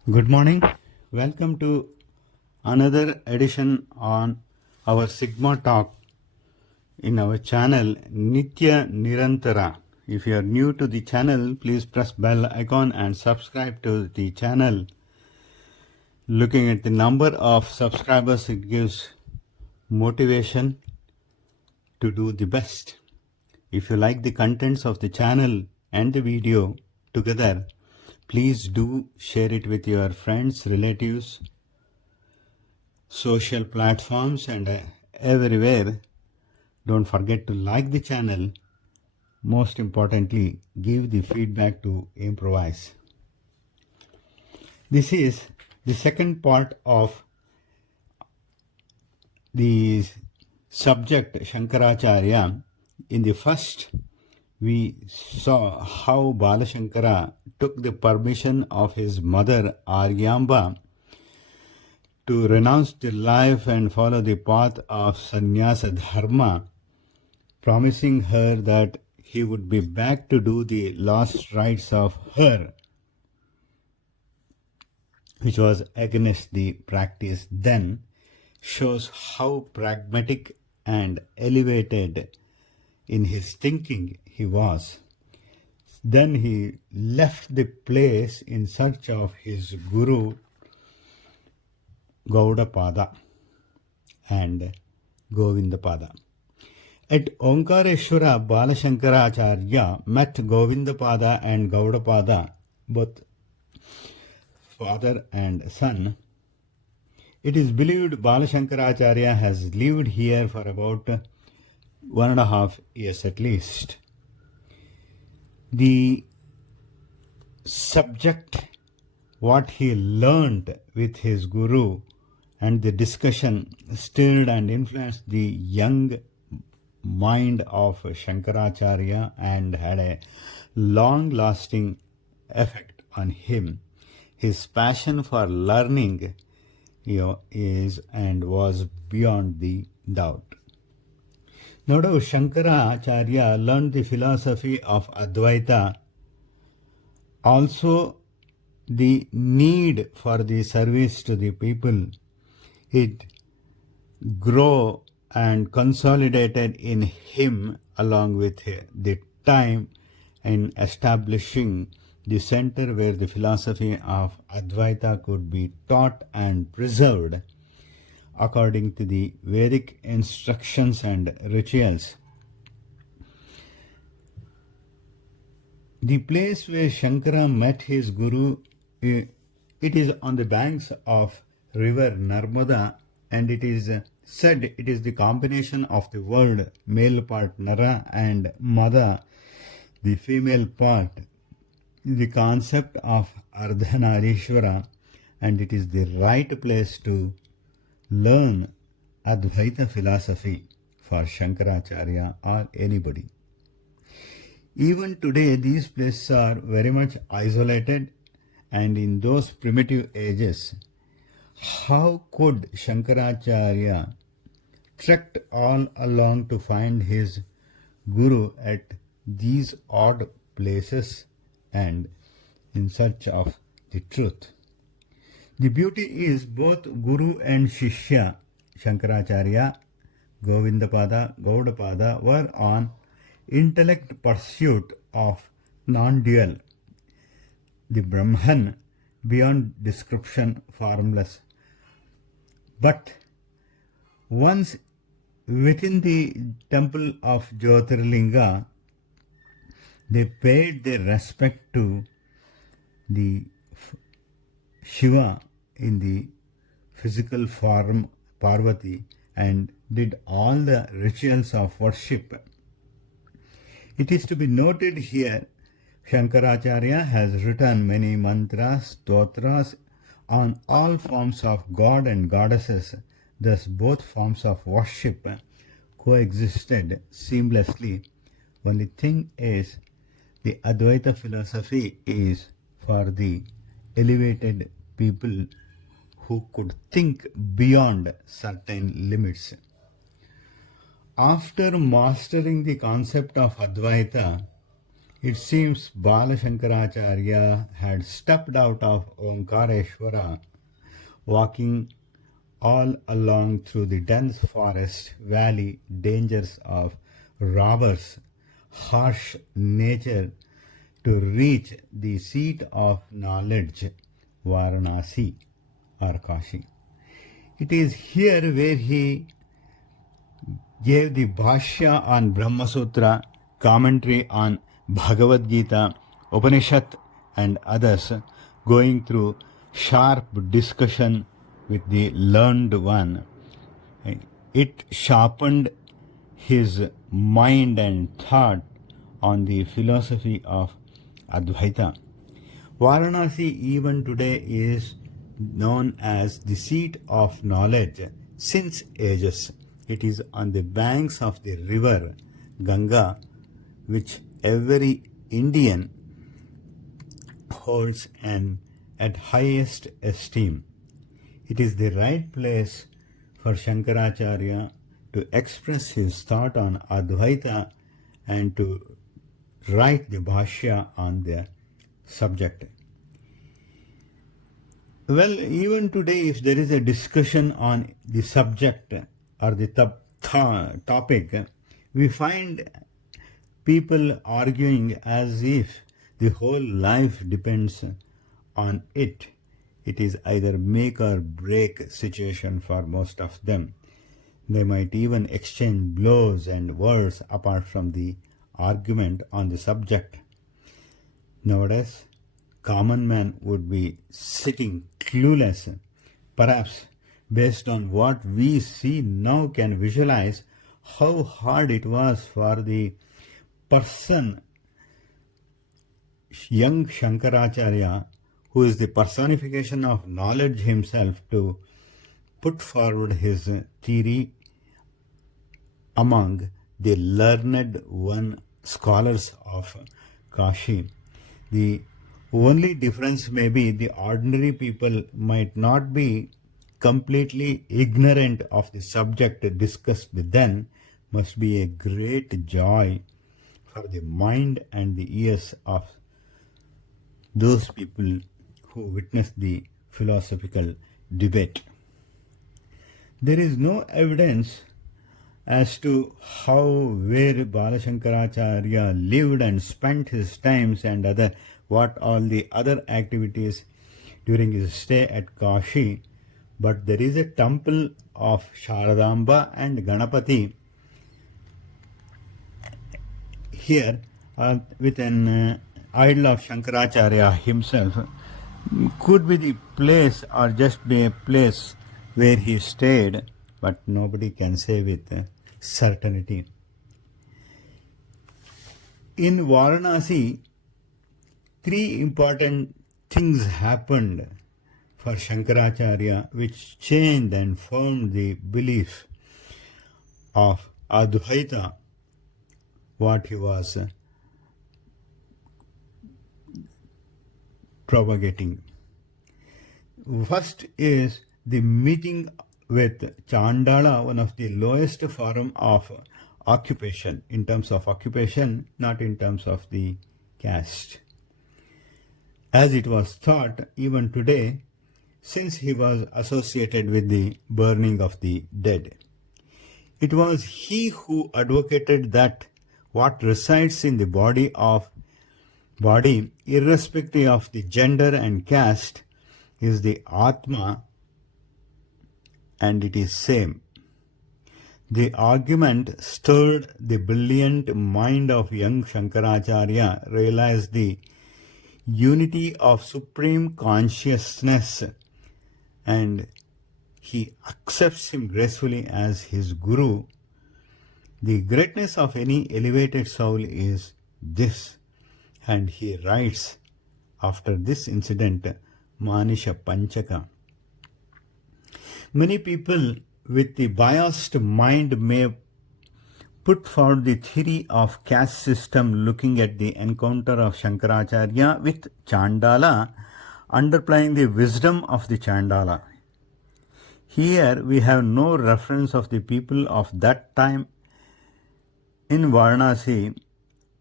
Good morning. Welcome to another edition on our Sigma Talk in our channel Nitya Nirantara. If you are new to the channel, please press bell icon and subscribe to the channel. Looking at the number of subscribers, it gives motivation to do the best. If you like the contents of the channel and the video together, please do share it with your friends, relatives, social platforms, and everywhere. Don't forget to like the channel. Most importantly, give the feedback to improvise. This is the second part of the subject Shankaracharya. In the first, we saw how Balashankara took the permission of his mother Aryamba to renounce the life and follow the path of sannyasa dharma, promising her that he would be back to do the last rites of her, which was against the practice then, shows how pragmatic and elevated in his thinking he was. Then he left the place in search of his guru Gaudapada and Govindapada. At Omkareshwara, Balashankaracharya met Govindapada and Gaudapada, both father and son. It is believed Balashankaracharya has lived here for about 1.5 years at least. The subject, what he learned with his guru, and the discussion stirred and influenced the young mind of Shankaracharya and had a long-lasting effect on him. His passion for learning is and was beyond the doubt. No doubt Shankaracharya learned the philosophy of Advaita, also the need for the service to the people. It grew and consolidated in him along with the time in establishing the center where the philosophy of Advaita could be taught and preserved according to the Vedic instructions and rituals. The place where Shankara met his guru, it is on the banks of river Narmada, and it is said it is the combination of the word male part Nara and Mada, the female part, the concept of Ardhanarishwara, and it is the right place to learn Advaita philosophy for Shankaracharya or anybody. Even today, these places are very much isolated, and in those primitive ages, how could Shankaracharya trekked all along to find his guru at these odd places and in search of the truth? The beauty is both guru and shishya, Shankaracharya, Govindapada, Gaudapada, were on intellect pursuit of non-dual, the Brahman, beyond description, formless. But once within the temple of Jyotirlinga, they paid their respect to the Shiva in the physical form Parvati and did all the rituals of worship. It is to be noted here, Shankaracharya has written many mantras, stotras on all forms of god and goddesses. Thus both forms of worship coexisted seamlessly. Only thing is, the Advaita philosophy is for the elevated people who could think beyond certain limits. After mastering the concept of Advaita, It seems Bala Shankaracharya had stepped out of Omkareshwara, walking all along through the dense forest valley, dangers of robbers, harsh nature, to reach the seat of knowledge, Varanasi or Kashi. It is here where he gave the Bhashya on Brahma Sutra, commentary on Bhagavad Gita, Upanishad, and others, going through sharp discussion with the learned one. It sharpened his mind and thought on the philosophy of Advaita. Varanasi even today is known as the seat of knowledge since ages. It is on the banks of the river Ganga, which every Indian holds an at highest esteem. It is the right place for Shankaracharya to express his thought on Advaita and to write the Bhashya on the subject. Well, even today, if there is a discussion on the subject or the topic, we find people arguing as if the whole life depends on it. It is either make or break situation for most of them. They might even exchange blows and words apart from the argument on the subject. Nowadays, common man would be sitting clueless. Perhaps based on what we see now can visualize how hard it was for the person, young Shankaracharya, who is the personification of knowledge himself, to put forward his theory among the learned scholars of Kashi. The only difference may be the ordinary people might not be completely ignorant of the subject discussed then. Must be a great joy for the mind and the ears of those people who witnessed the philosophical debate. There is no evidence as to how, where Bala Shankaracharya lived and spent his times and what all the other activities during his stay at Kashi, but there is a temple of Sharadamba and Ganapati here with an idol of Shankaracharya himself. Could be the place or just be a place where he stayed, but nobody can say with certainty. In Varanasi, three important things happened for Shankaracharya which changed and formed the belief of Advaita, what he was propagating. First is the meeting with Chandala, one of the lowest form of occupation, in terms of occupation, not in terms of the caste. As it was thought even today, since he was associated with the burning of the dead. It was he who advocated that what resides in the body, irrespective of the gender and caste, is the Atma, and it is same. The argument stirred the brilliant mind of young Shankaracharya, realized the unity of supreme consciousness, and he accepts him gracefully as his guru. The greatness of any elevated soul is this, and he writes after this incident Manisha Panchaka. Many people with the biased mind may put forward the theory of caste system looking at the encounter of Shankaracharya with Chandala, underplaying the wisdom of the Chandala. Here we have no reference of the people of that time in Varanasi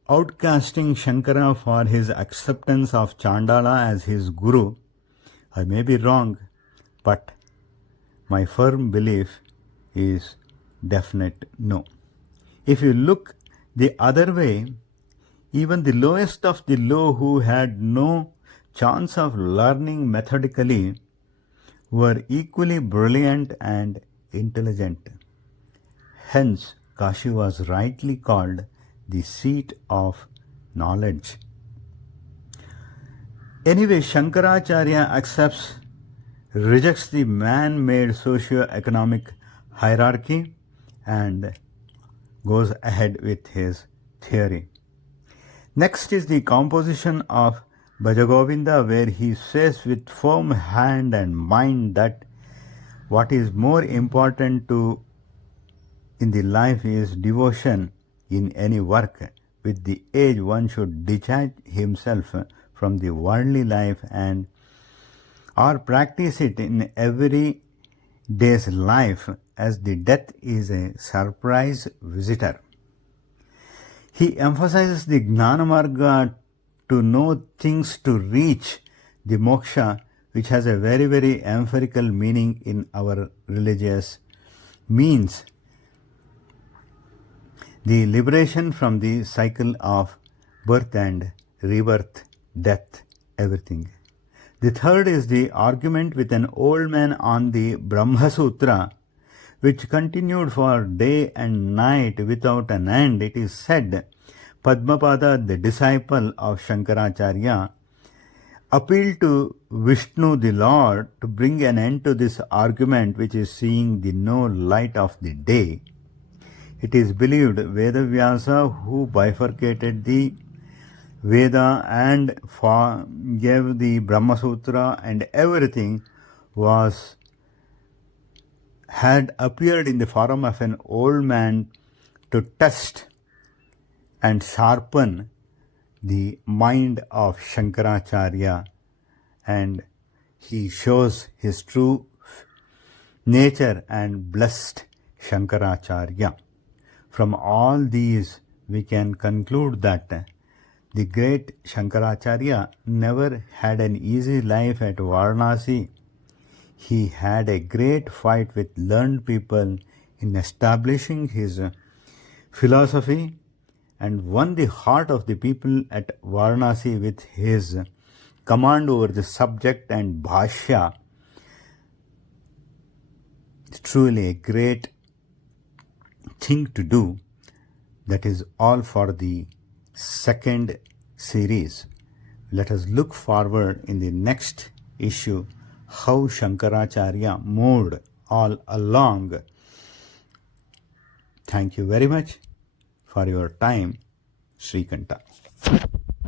outcasting Shankara for his acceptance of Chandala as his guru. I may be wrong, but my firm belief is definite no. If you look the other way, even the lowest of the low who had no chance of learning methodically were equally brilliant and intelligent. Hence, Kashi was rightly called the seat of knowledge. Anyway, Shankaracharya rejects the man-made socio-economic hierarchy and goes ahead with his theory. Next is the composition of Bhajagovinda, where he says with firm hand and mind that what is more important to in the life is devotion in any work. With the age, one should detach himself from the worldly life and or practice it in every day's life, as the death is a surprise visitor. He emphasizes the Gnana Marga to know things to reach the moksha, which has a very, very empirical meaning in our religious means the liberation from the cycle of birth and rebirth, death, everything. The third is the argument with an old man on the Brahma Sutra, which continued for day and night without an end. It is said Padmapada, the disciple of Shankaracharya, appealed to Vishnu the Lord to bring an end to this argument, which is seeing the no light of the day. It is believed Vedavyasa, who bifurcated the Veda and gave the Brahma Sutra and everything, had appeared in the form of an old man to test and sharpen the mind of Shankaracharya, and he shows his true nature and blessed Shankaracharya. From all these, we can conclude that the great Shankaracharya never had an easy life at Varanasi. He had a great fight with learned people in establishing his philosophy and won the heart of the people at Varanasi with his command over the subject and bhashya. It's truly a great thing to do. That is all for the second series. Let us look forward in the next issue how Shankaracharya moved all along. Thank you very much for your time, Srikanta.